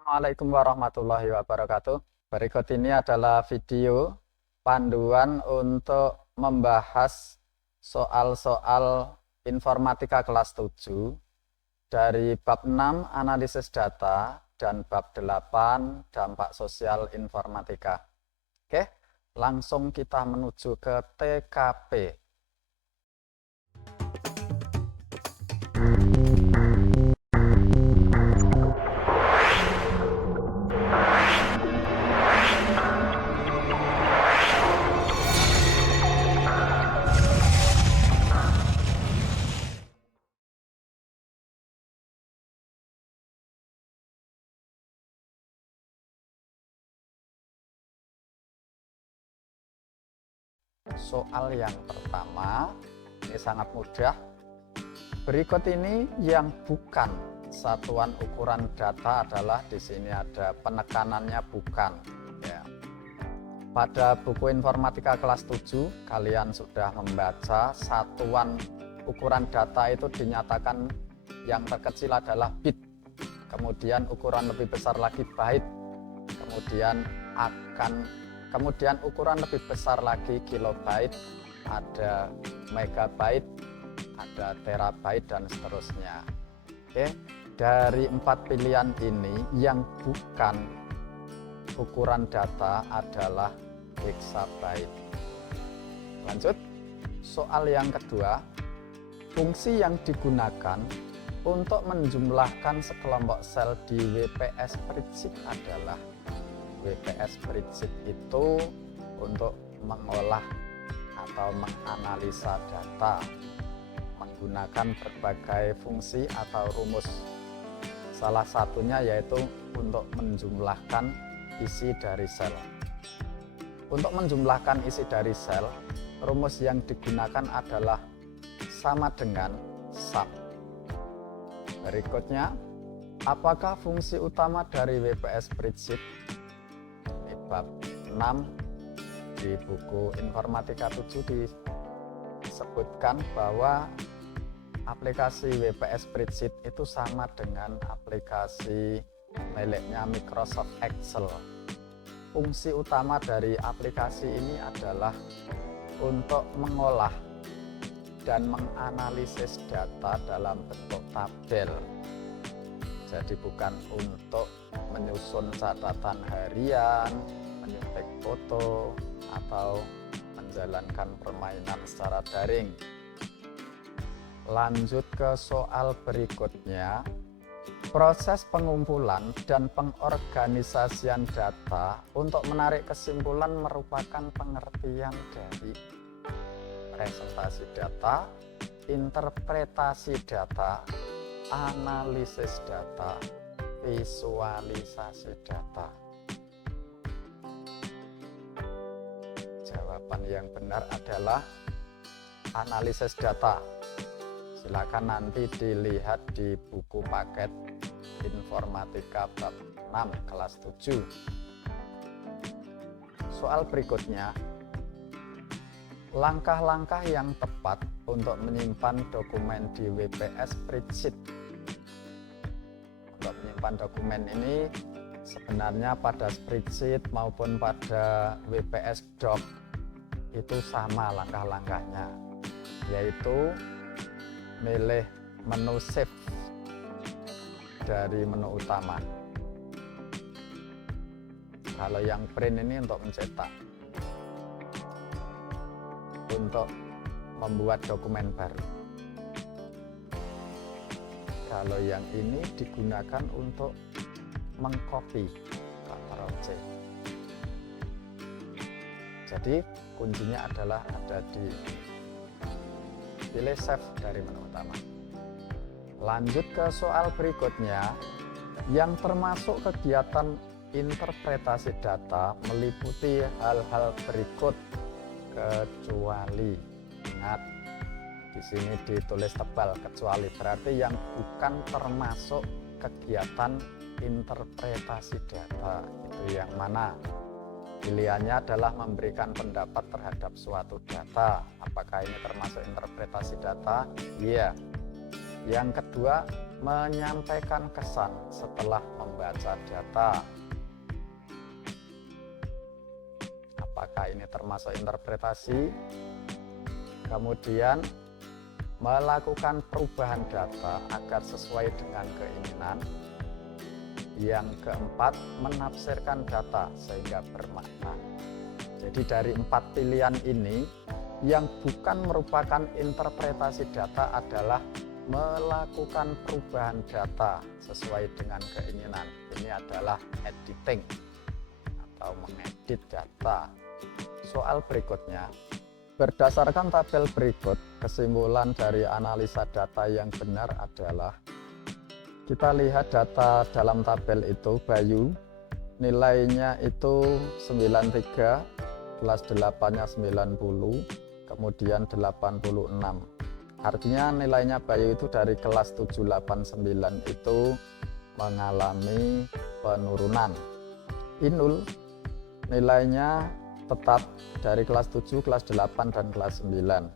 Assalamualaikum warahmatullahi wabarakatuh. Berikut ini adalah video panduan untuk membahas soal-soal informatika kelas 7 dari bab 6 analisis data dan bab 8 dampak sosial informatika. Oke, langsung kita menuju ke TKP. Soal yang pertama, ini sangat mudah. Berikut ini yang bukan satuan ukuran data adalah di sini ada penekanannya bukan. Ya. Pada buku informatika kelas 7, kalian sudah membaca satuan ukuran data itu dinyatakan yang terkecil adalah bit. Kemudian ukuran lebih besar lagi byte. Kemudian ukuran lebih besar lagi kilobyte, ada megabyte, ada terabyte, dan seterusnya. Oke, dari 4 pilihan ini yang bukan ukuran data adalah hexabyte. Lanjut, soal yang kedua, fungsi yang digunakan untuk menjumlahkan sekelompok sel di WPS spreadsheet adalah WPS spreadsheet itu untuk mengolah atau menganalisa data menggunakan berbagai fungsi atau rumus. Salah satunya yaitu untuk menjumlahkan isi dari sel. Untuk menjumlahkan isi dari sel, rumus yang digunakan adalah sama dengan sum. Berikutnya, apakah fungsi utama dari WPS spreadsheet? Bab 6 di buku informatika 7 disebutkan bahwa aplikasi WPS spreadsheet itu sama dengan aplikasi miliknya Microsoft Excel. Fungsi utama dari aplikasi ini adalah untuk mengolah dan menganalisis data dalam bentuk tabel. Jadi bukan untuk menyusun catatan harian, menyuntik foto, atau menjalankan permainan secara daring. Lanjut ke soal berikutnya. Proses pengumpulan dan pengorganisasian data untuk menarik kesimpulan merupakan pengertian dari presentasi data, interpretasi data, analisis data, visualisasi data. Jawaban yang benar adalah analisis data. Silakan nanti dilihat di buku paket informatika bab 6 kelas 7. Soal berikutnya, langkah-langkah yang tepat untuk menyimpan dokumen di WPS spreadsheet. Untuk menyimpan dokumen ini sebenarnya pada spreadsheet maupun pada WPS doc itu sama langkah-langkahnya, yaitu milih menu save dari menu utama. Kalau yang print ini untuk mencetak, untuk membuat dokumen baru. Kalau yang ini digunakan untuk mengcopy Ctrl C. Jadi kuncinya adalah ada di pilih save dari menu utama. Lanjut ke soal berikutnya, yang termasuk kegiatan interpretasi data meliputi hal-hal berikut kecuali. Ingat, di sini ditulis tebal kecuali, berarti yang bukan termasuk kegiatan interpretasi data itu yang mana? Pilihannya adalah memberikan pendapat terhadap suatu data. Apakah ini termasuk interpretasi data? Iya. Yang kedua, menyampaikan kesan setelah membaca data. Apakah ini termasuk interpretasi? Kemudian melakukan perubahan data agar sesuai dengan keinginan. Yang keempat, menafsirkan data sehingga bermakna. Jadi dari 4 pilihan ini, yang bukan merupakan interpretasi data adalah melakukan perubahan data sesuai dengan keinginan. Ini adalah editing atau mengedit data. Soal berikutnya, berdasarkan tabel berikut, kesimpulan dari analisa data yang benar adalah, kita lihat data dalam tabel itu, Bayu nilainya itu 93, kelas 8-nya 90, kemudian 86. Artinya nilainya Bayu itu dari kelas 789 itu mengalami penurunan. Inul nilainya tetap dari kelas 7, kelas 8, dan kelas 9.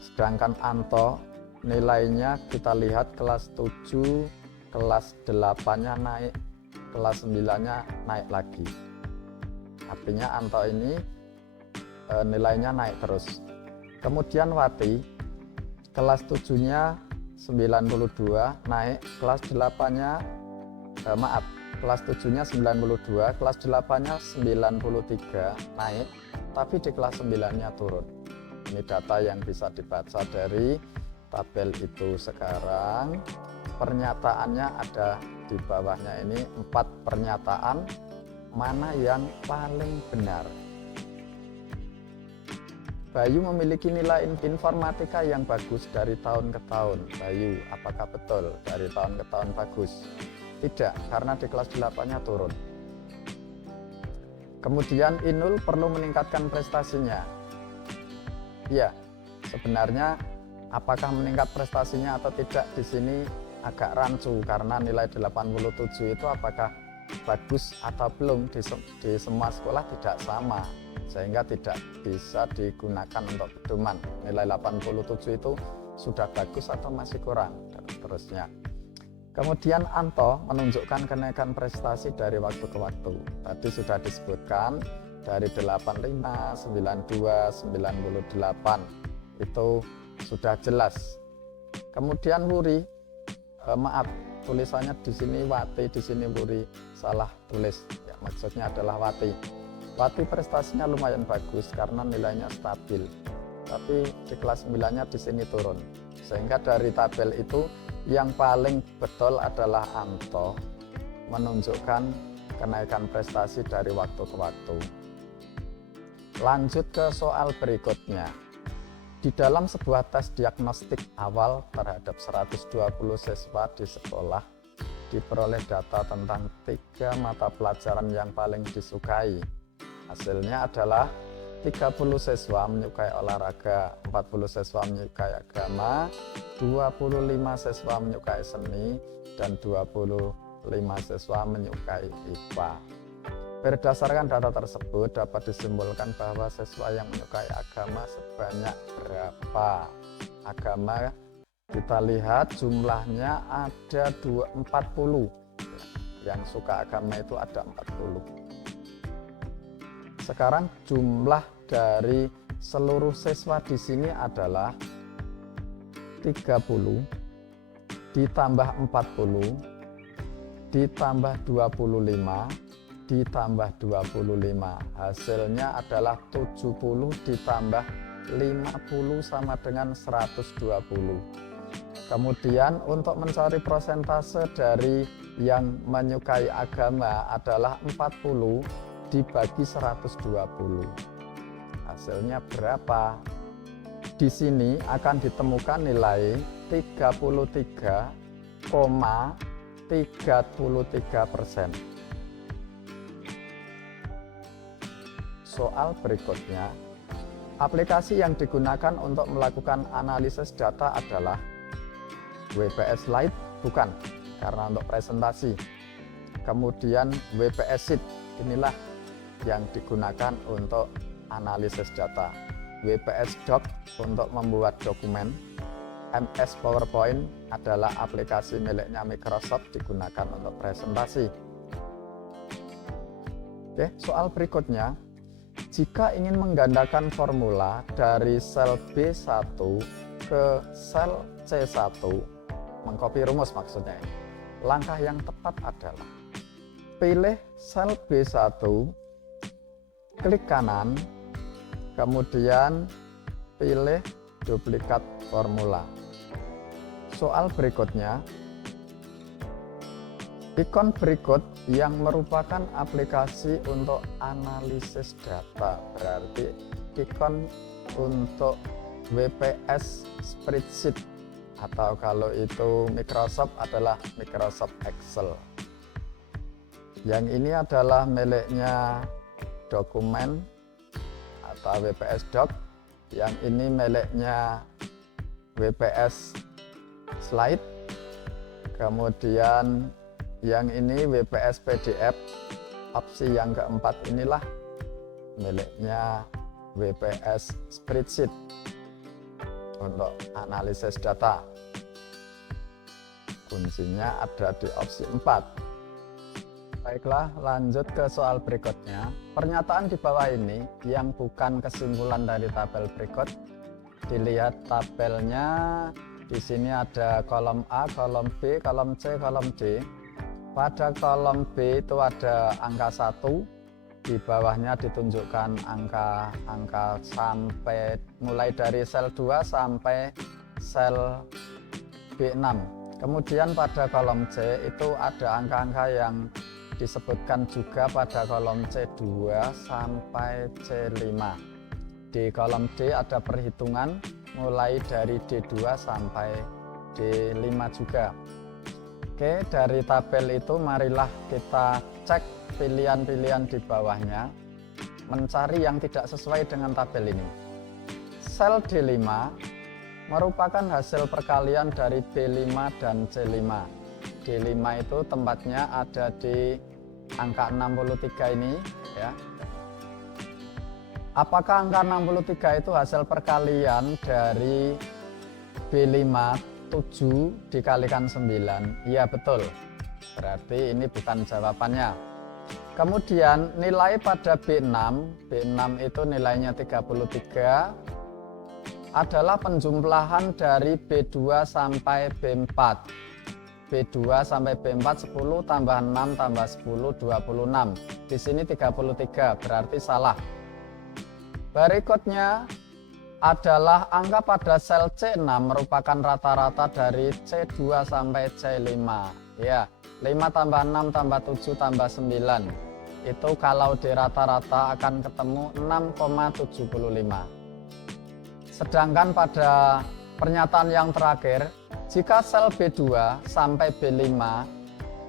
Sedangkan Anto nilainya kita lihat kelas 7, kelas 8-nya naik, kelas 9-nya naik lagi. Artinya Anto ini nilainya naik terus. Kemudian Wati kelas 7-nya 92 naik, kelas 8-nya kelas 7-nya 92, kelas 8-nya 93 naik, tapi di kelas 9-nya turun. Ini data yang bisa dibaca dari tabel itu. Sekarang pernyataannya ada di bawahnya ini, 4 pernyataan, mana yang paling benar. Bayu memiliki nilai informatika yang bagus dari tahun ke tahun. Bayu, apakah betul dari tahun ke tahun bagus? Tidak, karena di kelas 8-nya turun. Kemudian Inul perlu meningkatkan prestasinya. Ya, sebenarnya apakah meningkat prestasinya atau tidak di sini agak rancu, karena nilai 87 itu apakah bagus atau belum di semua sekolah tidak sama, sehingga tidak bisa digunakan untuk pedoman. Nilai 87 itu sudah bagus atau masih kurang, dan seterusnya. Kemudian Anto menunjukkan kenaikan prestasi dari waktu ke waktu. Tadi sudah disebutkan dari 85, 92, 98 itu sudah jelas. Kemudian Wuri, tulisannya di sini Wati, di sini Wuri, salah tulis. Ya, maksudnya adalah Wati. Wati prestasinya lumayan bagus karena nilainya stabil. Tapi di kelas 9-nya di sini turun. Sehingga dari tabel itu yang paling betul adalah Anto menunjukkan kenaikan prestasi dari waktu ke waktu. Lanjut ke soal berikutnya. Di dalam sebuah tes diagnostik awal terhadap 120 siswa di sekolah, diperoleh data tentang 3 mata pelajaran yang paling disukai. Hasilnya adalah 30 siswa menyukai olahraga, 40 siswa menyukai agama, 25 siswa menyukai seni, dan 25 siswa menyukai IPA. Berdasarkan data tersebut dapat disimpulkan bahwa siswa yang menyukai agama sebanyak berapa? Agama kita lihat jumlahnya ada 40. Yang suka agama itu ada 40. Sekarang jumlah dari seluruh siswa di sini adalah 30 ditambah 40 ditambah 25 ditambah 25. Hasilnya adalah 70 ditambah 50 sama dengan 120. Kemudian untuk mencari persentase dari yang menyukai agama adalah 40 dibagi 120. Hasilnya berapa? Di sini akan ditemukan nilai 33,33%. Soal berikutnya, aplikasi yang digunakan untuk melakukan analisis data adalah WPS Lite, bukan, karena untuk presentasi. Kemudian WPS Sheet, inilah yang digunakan untuk analisis data. WPS Doc untuk membuat dokumen, MS PowerPoint adalah aplikasi miliknya Microsoft, digunakan untuk presentasi. Oke, soal berikutnya, jika ingin menggandakan formula dari sel B1 ke sel C1, mengcopy rumus maksudnya, langkah yang tepat adalah pilih sel B1, klik kanan, kemudian pilih duplikat formula. Soal berikutnya, ikon berikut yang merupakan aplikasi untuk analisis data, berarti ikon untuk WPS spreadsheet, atau kalau itu Microsoft adalah Microsoft Excel. Yang ini adalah miliknya dokumen atau WPS Doc, yang ini miliknya WPS Slide, kemudian yang ini WPS PDF. Opsi yang keempat inilah miliknya WPS Spreadsheet untuk analisis data. Kuncinya ada di opsi 4. Baiklah, lanjut ke soal berikutnya. Pernyataan di bawah ini yang bukan kesimpulan dari tabel berikut. Dilihat tabelnya, di sini ada kolom A, kolom B, kolom C, kolom D. Pada kolom B itu ada angka 1, di bawahnya ditunjukkan angka-angka sampai mulai dari sel 2 sampai sel B6. Kemudian pada kolom C itu ada angka-angka yang disebutkan juga pada kolom C2 sampai C5. Di kolom D ada perhitungan mulai dari D2 sampai D5 juga. Oke, dari tabel itu marilah kita cek pilihan-pilihan di bawahnya, mencari yang tidak sesuai dengan tabel ini. Sel D5 merupakan hasil perkalian dari B5 dan C5. D5 itu tempatnya ada di angka 63 ini ya. Apakah angka 63 itu hasil perkalian dari B5 7 dikalikan 9? Iya, betul. Berarti ini bukan jawabannya. Kemudian nilai pada B6 itu nilainya 33, adalah penjumlahan dari B2 sampai B4. B2 sampai B4 10 tambah 6 tambah 10 26. Di sini 33, berarti salah. Berikutnya adalah angka pada sel C6 merupakan rata-rata dari C2 sampai C5. Ya, 5 tambah 6 tambah 7 tambah 9. Itu kalau di rata-rata akan ketemu 6,75. Sedangkan pada pernyataan yang terakhir, jika sel B2 sampai B5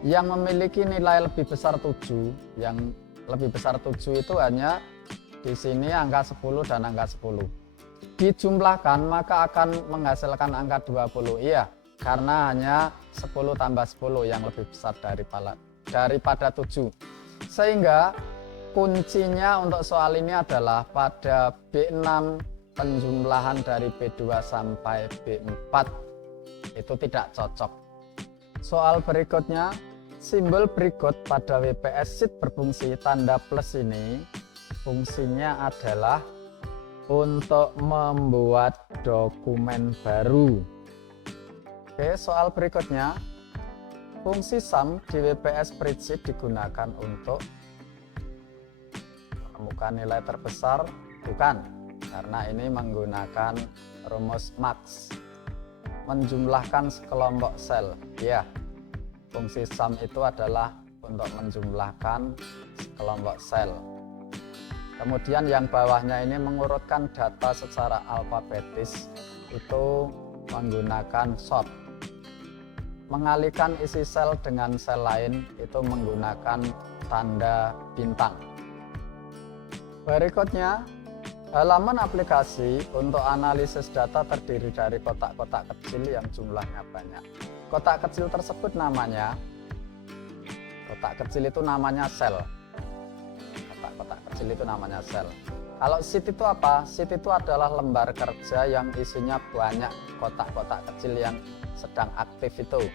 yang memiliki nilai lebih besar 7, yang lebih besar 7 itu hanya di sini angka 10 dan angka 10. Dijumlahkan maka akan menghasilkan angka 20. Iya, karena hanya 10 tambah 10 yang lebih besar daripada 7. Sehingga kuncinya untuk soal ini adalah pada B6 penjumlahan dari B2 sampai B4 itu tidak cocok. Soal berikutnya, simbol berikut pada WPS sheet berfungsi tanda plus ini fungsinya adalah untuk membuat dokumen baru. Oke, soal berikutnya, fungsi sum di WPS spreadsheet digunakan untuk menemukan nilai terbesar? Bukan, karena ini menggunakan rumus max. Menjumlahkan sekelompok sel. Ya, fungsi sum itu adalah untuk menjumlahkan sekelompok sel. Kemudian yang bawahnya ini mengurutkan data secara alfabetis, itu menggunakan sort. Mengalihkan isi sel dengan sel lain itu menggunakan tanda bintang. Berikutnya, halaman aplikasi untuk analisis data terdiri dari kotak-kotak kecil yang jumlahnya banyak. Kotak kecil tersebut namanya, kotak kecil itu namanya sel. Kotak kecil itu namanya sel. Kalau sheet itu apa? Sheet itu adalah lembar kerja yang isinya banyak kotak-kotak kecil yang sedang aktif itu.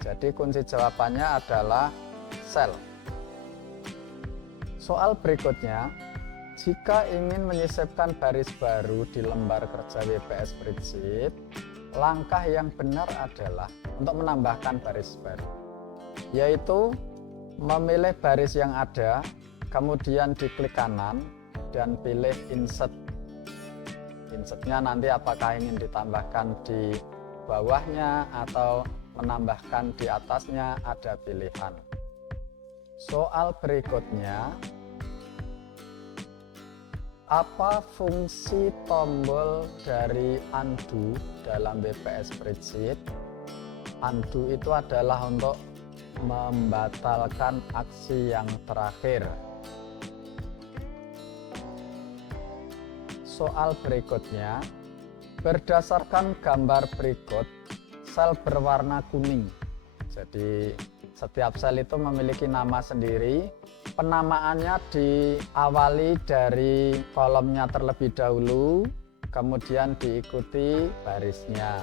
Jadi kunci jawabannya adalah sel. Soal berikutnya, jika ingin menyisipkan baris baru di lembar kerja WPS Spreadsheet, langkah yang benar adalah untuk menambahkan baris baru, yaitu memilih baris yang ada, kemudian diklik kanan dan pilih insert. Insertnya nanti apakah ingin ditambahkan di bawahnya atau menambahkan di atasnya, ada pilihan. Soal berikutnya, apa fungsi tombol dari undo dalam WPS Spreadsheet? Undo itu adalah untuk membatalkan aksi yang terakhir. Soal berikutnya, berdasarkan gambar berikut, sel berwarna kuning. Jadi setiap sel itu memiliki nama sendiri. Penamaannya diawali dari kolomnya terlebih dahulu, kemudian diikuti barisnya.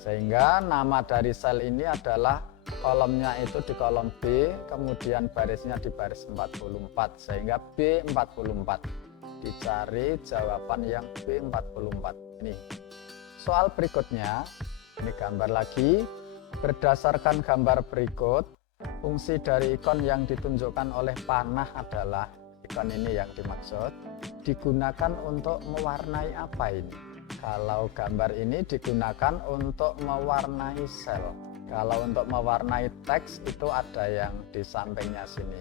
Sehingga nama dari sel ini adalah kolomnya itu di kolom B, kemudian barisnya di baris 44, sehingga B44. Dicari jawaban yang B44 ini. Soal berikutnya, ini gambar lagi. Berdasarkan gambar berikut, fungsi dari ikon yang ditunjukkan oleh panah adalah, ikon ini yang dimaksud, digunakan untuk mewarnai apa ini? Kalau gambar ini digunakan untuk mewarnai sel. Kalau untuk mewarnai teks itu ada yang di sampingnya sini.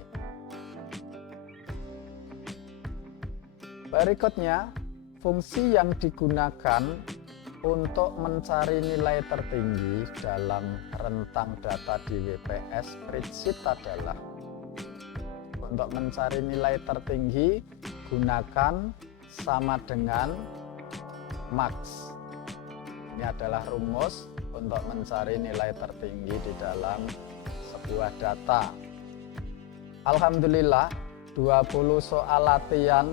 Berikutnya, fungsi yang digunakan untuk mencari nilai tertinggi dalam rentang data di WPS Spreadsheet adalah, untuk mencari nilai tertinggi gunakan sama dengan max. Ini adalah rumus untuk mencari nilai tertinggi di dalam sebuah data. Alhamdulillah 20 soal latihan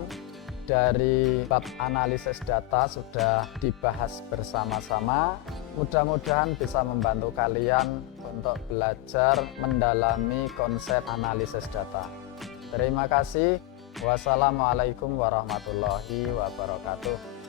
dari bab analisis data sudah dibahas bersama-sama. Mudah-mudahan bisa membantu kalian untuk belajar mendalami konsep analisis data. Terima kasih. Wassalamualaikum warahmatullahi wabarakatuh.